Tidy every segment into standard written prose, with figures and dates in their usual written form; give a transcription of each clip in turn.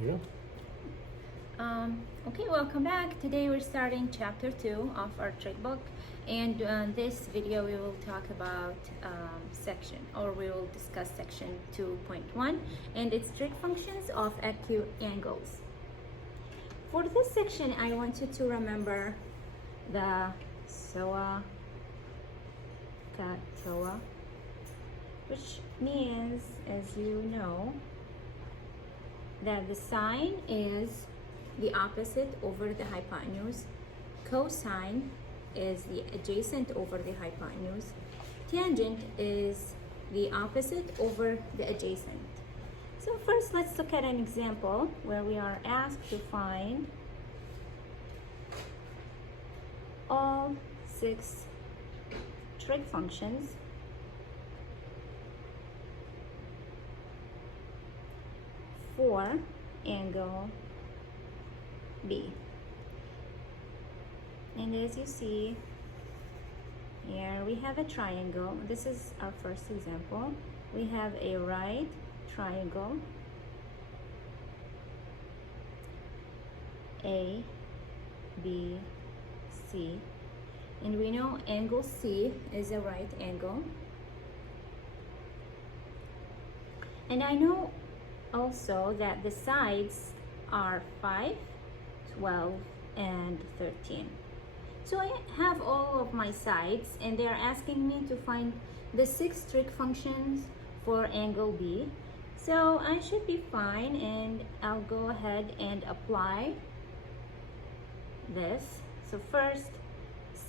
Yeah. Okay, welcome back. Today we're starting chapter 2 of our trig book, and this video we will talk about we will discuss section 2.1 and its trig functions of acute angles. For this section, I want you to remember the SOA, CAT-TOA, which means, as you know, that the sine is the opposite over the hypotenuse, cosine is the adjacent over the hypotenuse, tangent is the opposite over the adjacent. So first, let's look at an example where we are asked to find all 6 trig functions for angle B. And as you see here, we have a triangle. This is our first example. We have a right triangle, A, B, C, and we know angle C is a right angle. And I know also that the sides are 5, 12, and 13. So I have all of my sides, and they're asking me to find the 6 trig functions for angle B. So I should be fine, and I'll go ahead and apply this. So first,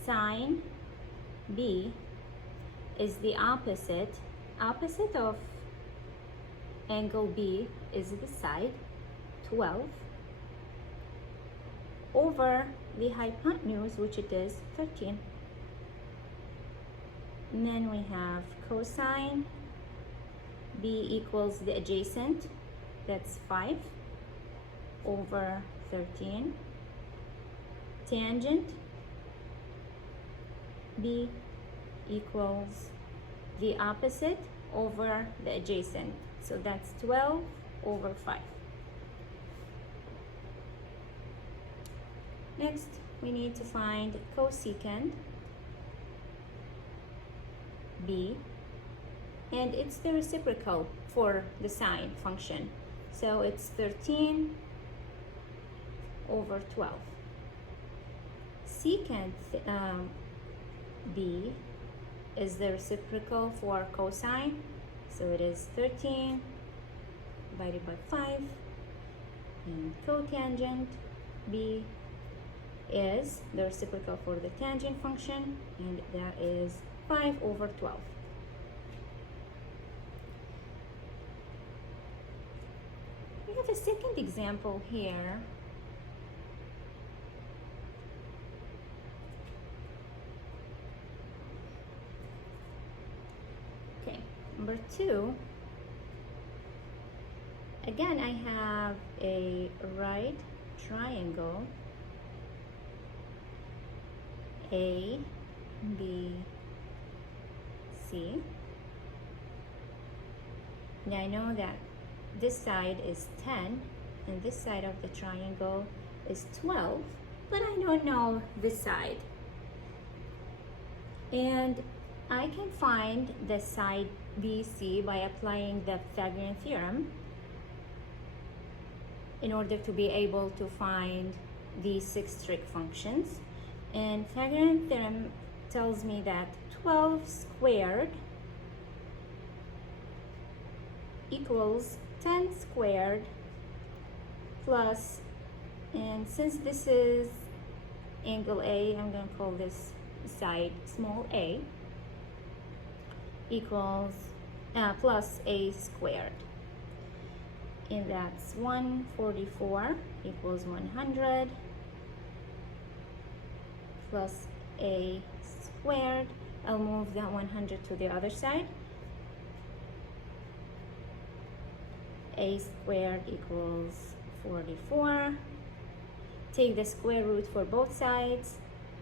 sine B is the opposite of angle B is the side, 12, over the hypotenuse, which it is 13. And then we have cosine B equals the adjacent, that's 5, over 13. Tangent B equals the opposite over the adjacent, so that's 12 over 5. Next, we need to find cosecant B, and it's the reciprocal for the sine function. So it's 13 over 12. Secant B is the reciprocal for cosine, so it is 13 divided by 5, and cotangent B is the reciprocal for the tangent function, and that is 5 over 12. We have a second example here. Okay, number 2. Again, I have a right triangle, A, B, C. And I know that this side is 10 and this side of the triangle is 12, but I don't know this side. And I can find the side BC by applying the Pythagorean theorem in order to be able to find these 6 trig functions. And Pythagorean theorem tells me that 12 squared equals 10 squared plus, and since this is angle A, I'm going to call this side small a, equals plus A squared. And that's 144 equals 100 plus A squared. I'll move that 100 to the other side. A squared equals 44. Take the square root for both sides.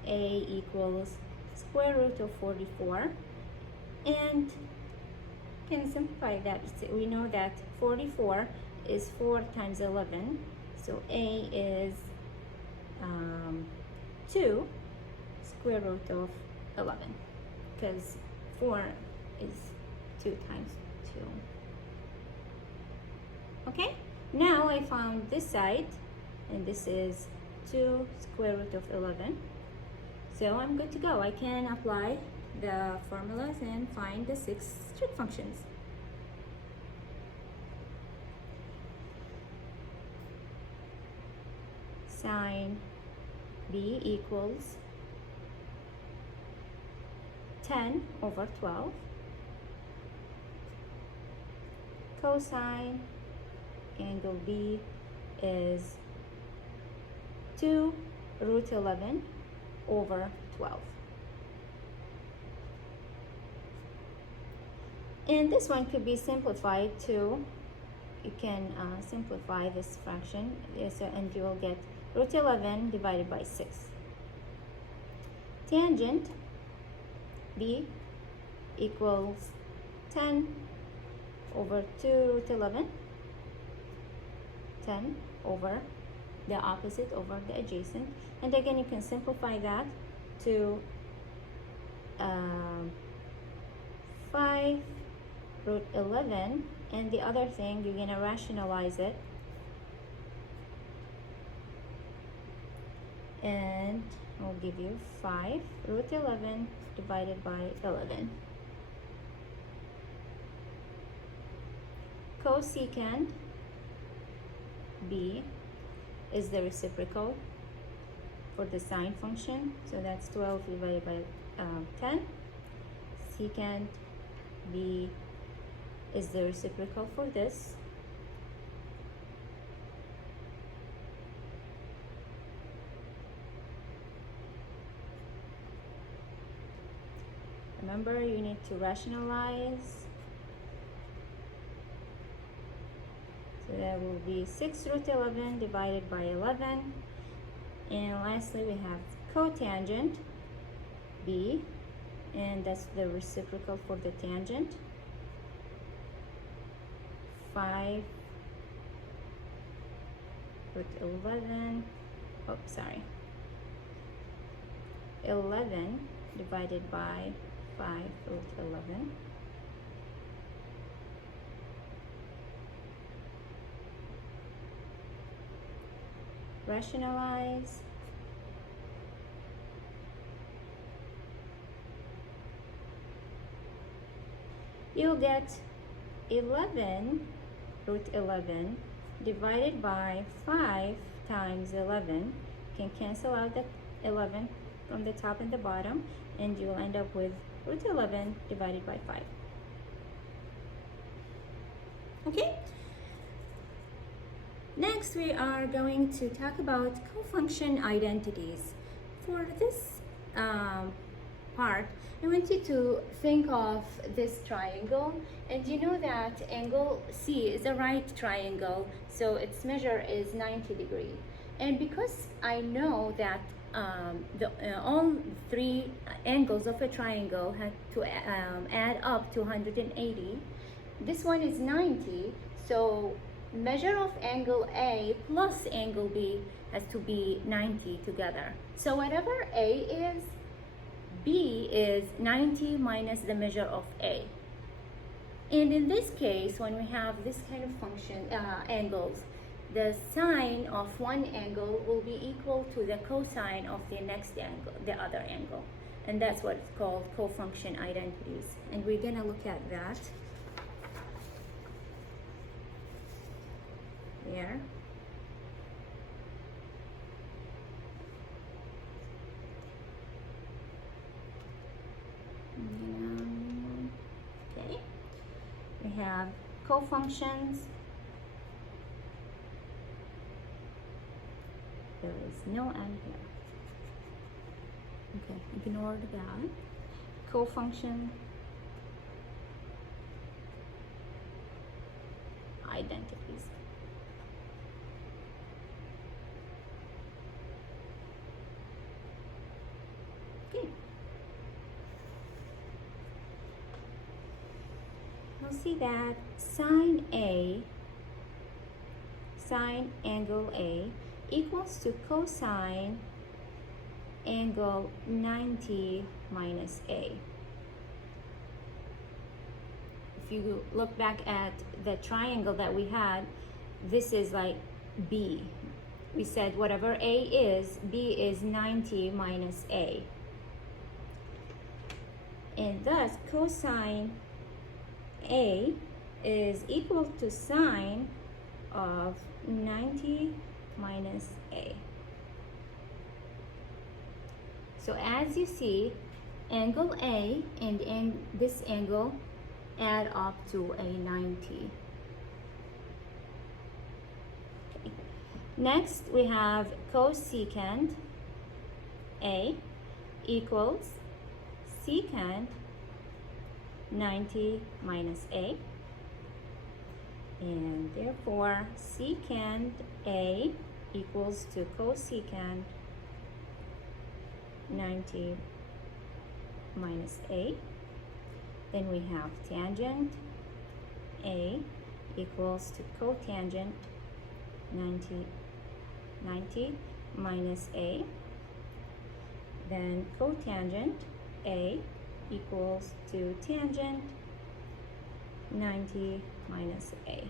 A equals square root of 44. And can simplify that. We know that 44 is 4 times 11, so A is 2 square root of 11, because 4 is 2 times 2. Okay, now I found this side, and this is 2 square root of 11. So I'm good to go. I can apply the formulas and find the 6 trig functions. Sine B equals 10 over 12. Cosine angle B is 2 root 11 over 12. And this one could be simplified to, you can simplify this fraction, and you will get root 11 divided by 6. Tangent B equals 10 over 2 root 11, 10 over the opposite over the adjacent, and again you can simplify that to 5 root 11, and the other thing you're gonna rationalize it, and we'll give you 5 root 11 divided by 11. Cosecant B is the reciprocal for the sine function, so that's 12 divided by 10. Secant B is the reciprocal for this. Remember, you need to rationalize. So that will be 6 root 11 divided by 11. And lastly, we have cotangent B, and that's the reciprocal for the tangent. 5 root 11, 11 divided by 5 root 11. Rationalize. You'll get 11 root 11 divided by 5 times 11. You can cancel out the 11 from the top and the bottom, and you'll end up with root 11 divided by 5. Okay? Next, we are going to talk about cofunction identities. For this part, I want you to think of this triangle, and you know that angle C is a right triangle, so its measure is 90 degrees. And because I know that all 3 angles of a triangle have to add up to 180, this one is 90, so measure of angle A plus angle B has to be 90 together. So whatever A is, B is 90 minus the measure of A. And in this case, when we have this kind of function, angles, the sine of one angle will be equal to the cosine of the next angle, the other angle. And that's what it's called cofunction identities. And we're gonna look at that here. Okay, we have cofunctions. There is no n here. Okay, ignore that. Cofunction identities. Okay. You'll see that sine A sine angle A equals to cosine angle 90 minus A. If you look back at the triangle that we had, this is like B. We said whatever A is, B is 90 minus A. And thus cosine A is equal to sine of 90 minus A. So as you see, angle A and this angle add up to a 90. Okay. Next, we have cosecant A equals secant 90 minus A. And therefore, secant A equals to cosecant 90 minus A. Then we have tangent A equals to cotangent 90 minus A. Then cotangent A equals to tangent 90 minus A.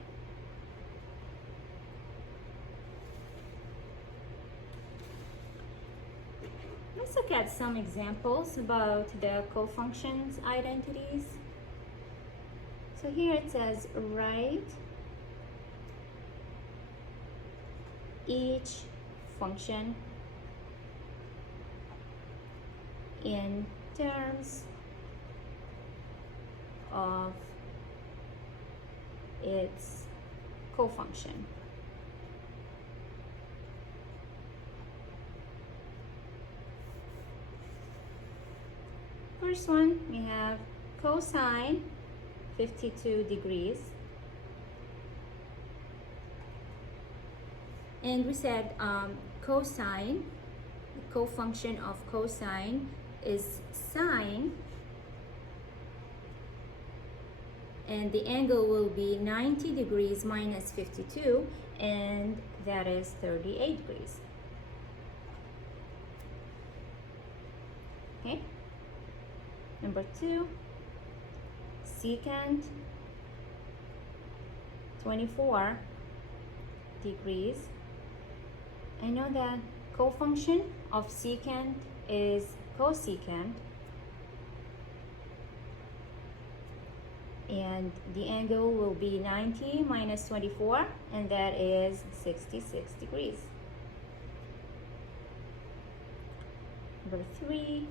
Let's look at some examples about the cofunctions identities. So here it says write each function in terms of its cofunction. First one, we have cosine 52 degrees. And we said cosine, the cofunction of cosine is sine, and the angle will be 90 degrees minus 52, and that is 38 degrees. Okay. Number 2, secant 24 degrees. I know that cofunction of secant is cosecant, and the angle will be 90 minus 24, and that is 66 degrees. Number 3,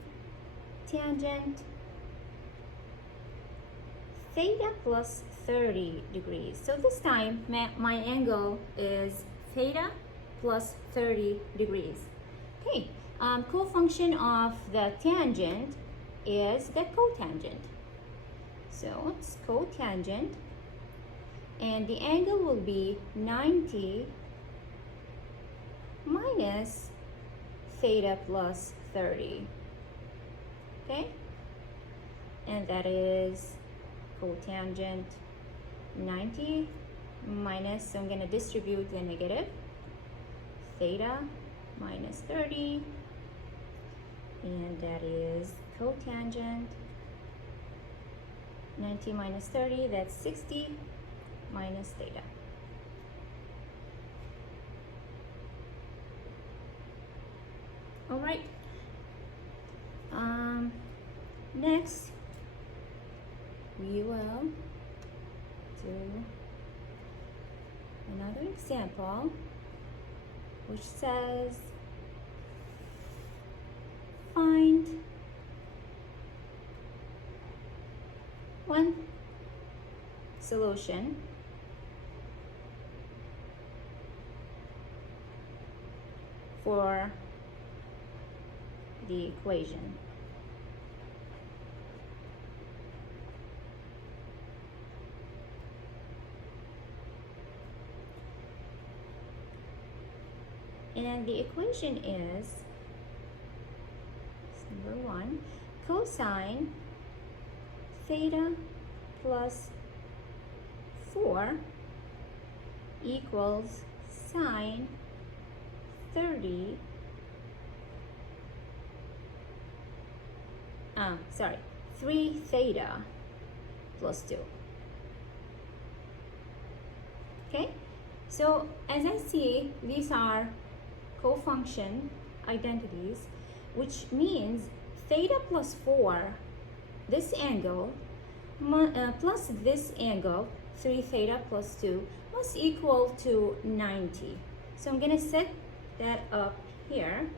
tangent theta plus 30 degrees. So this time my angle is theta plus 30 degrees. Okay, cofunction of the tangent is the cotangent. So it's cotangent, and the angle will be 90 minus theta plus 30. Okay, and that is cotangent 90 minus, so I'm going to distribute the negative, theta minus 30, and that is cotangent 90 minus 30, that's 60 minus theta. All right. Next, we will do another example which says find one solution for the equation. And the equation is number 1, cosine theta plus 4 equals sine 30, 3 theta plus 2. Okay, so as I see, these are co-function identities, which means theta plus 4, this angle, plus this angle, 3 theta plus 2, must equal to 90. So I'm going to set that up here.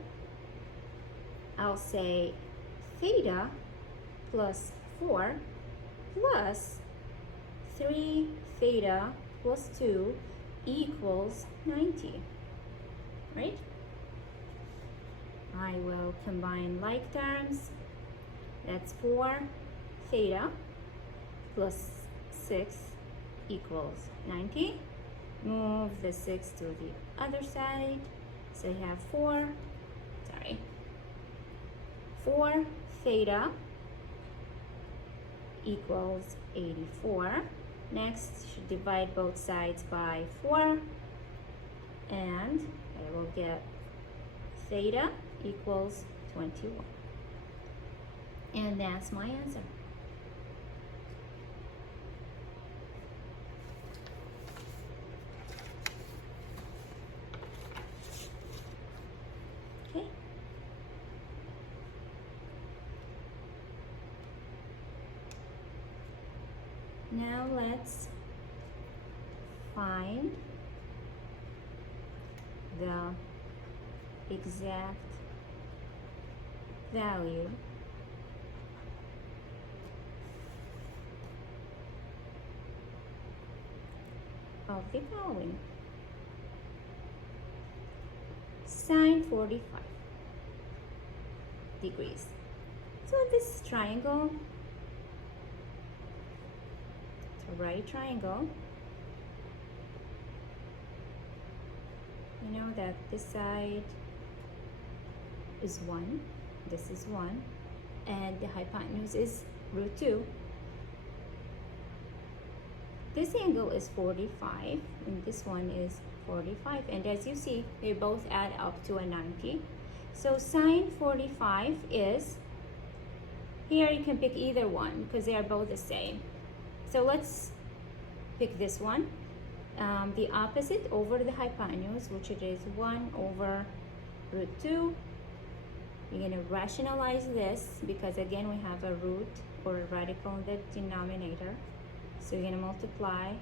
I'll say theta plus 4 plus 3 theta plus 2 equals 90, right? I will combine like terms. That's 4 theta plus 6 equals 90. Move the 6 to the other side. So I have 4 theta equals 84. Next, should divide both sides by 4, and I will get theta equals 21. And that's my answer. Okay. Now let's find the exact value of the following. Sine 45 degrees. So this triangle, it's a right triangle. You know that this side is 1, this is 1, and the hypotenuse is root 2. This angle is 45, and this one is 45, and as you see, they both add up to a 90. So sine 45 is, here you can pick either one because they are both the same. So let's pick this one. The opposite over the hypotenuse, which it is 1 over root 2. You're going to rationalize this because again we have a root or a radical in the denominator. So you're going to multiply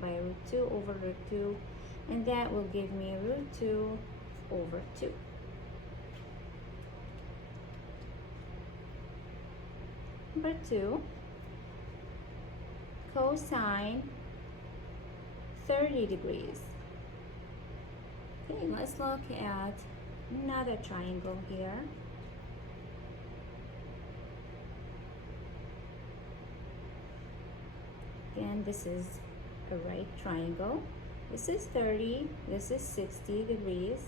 by root 2 over root 2, and that will give me root 2 over 2. Number 2, cosine 30 degrees. Okay, let's look at another triangle here. Again, this is a right triangle. This is 30, this is 60 degrees.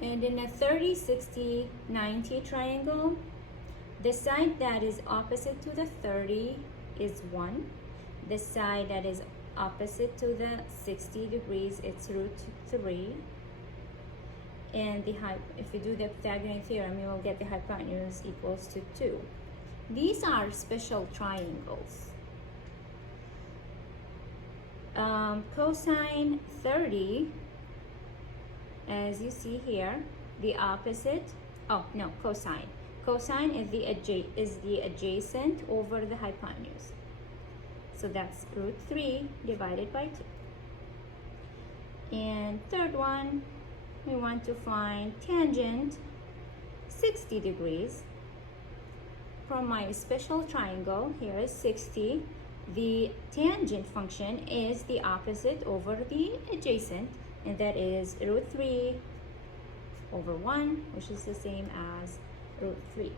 And in a 30, 60, 90 triangle, the side that is opposite to the 30 is 1. The side that is opposite to the 60 degrees, it's root 3. And if you do the Pythagorean theorem, you will get the hypotenuse equals to 2. These are special triangles. Cosine 30, as you see here, the opposite, cosine. Cosine is the adjacent over the hypotenuse. So that's root 3 divided by 2. And third one, we want to find tangent 60 degrees. From my special triangle, here is 60. The tangent function is the opposite over the adjacent, and that is root 3 over 1, which is the same as root 3.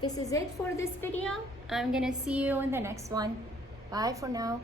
This is it for this video. I'm gonna see you in the next one. Bye for now.